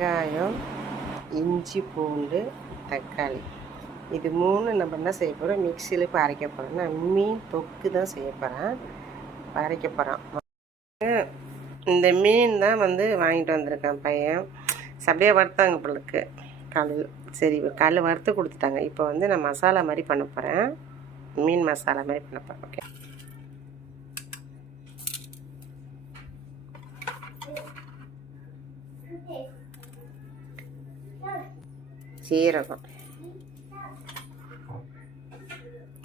வெங்காயம், இஞ்சி, பூண்டு, தக்காளி இது 3 நம்ம என்ன செய்ய போகிறோம், மிக்சியில் இப்போ அரைக்க போகிறோம். நான் மீன் தொக்கு தான் செய்ய போகிறேன், அரைக்க போகிறோம். இந்த மீன் தான் வாங்கிட்டு வந்திருக்கேன் பையன். அப்படியே வறுத்தாங்க பிள்ளைக்கு காலையில். சரி காலையில் வறுத்து கொடுத்துட்டாங்க. இப்போ நான் மசாலா மாதிரி பண்ண போகிறேன், மீன் மசாலா மாதிரி பண்ண போகிறேன். ஓகே, சீரகம்,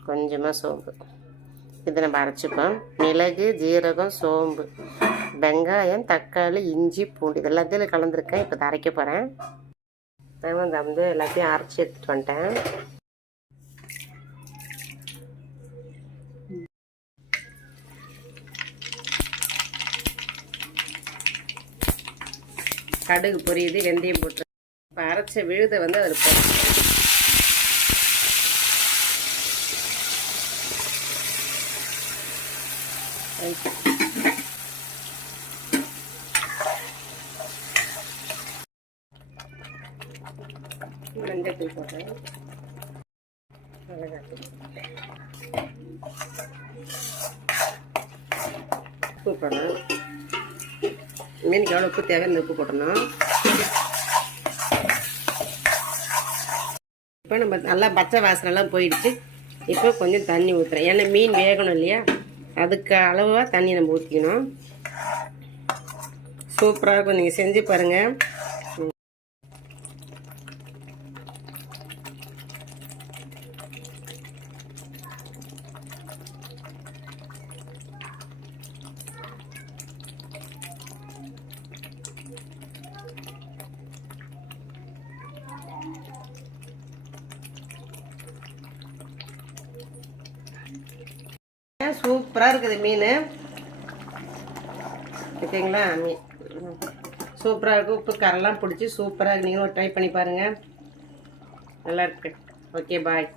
கொஞ்சமாக சோம்பு, இதை நம்ம அரைச்சிப்போம். மிளகு, ஜீரகம், சோம்பு, வெங்காயம், தக்காளி, இஞ்சி, பூண்டு இது எல்லாத்தையும் கலந்துருக்கேன். இப்போ இதை அரைக்க போகிறேன். நான் எல்லாத்தையும் அரைச்சி எடுத்துகிட்டு வந்துட்டேன். கடுகு பொரியுது, வெந்தயம் போட்டு இப்போ அரைச்ச விழுதை அதில் போட்டு மஞ்சள் போட்டேன், மிளகாத்தூள், உப்பு போடணும். மீனுக்கு எவ்வளோ உப்பு தேவை இந்த உப்பு போட்டணும். இப்போ நம்ம நல்லா பச்சை வாசனைலாம் போயிடுச்சு. இப்போ கொஞ்சம் தண்ணி ஊற்றுறேன், ஏன்னா மீன் வேகணும் இல்லையா, அதுக்கு அளவாக தண்ணி நம்ம ஊற்றிக்கணும். சூப்பராக இருக்கும், நீங்கள் செஞ்சு பாருங்கள். சூப்பராக இருக்குது மீன், ஓகேங்களா? மீன் சூப்பராக இருக்குது, உப்பு காரெல்லாம் பிடிச்சி சூப்பராக. நீங்களும் ட்ரை பண்ணி பாருங்கள், நல்லா இருக்கு. ஓகே, பாய்.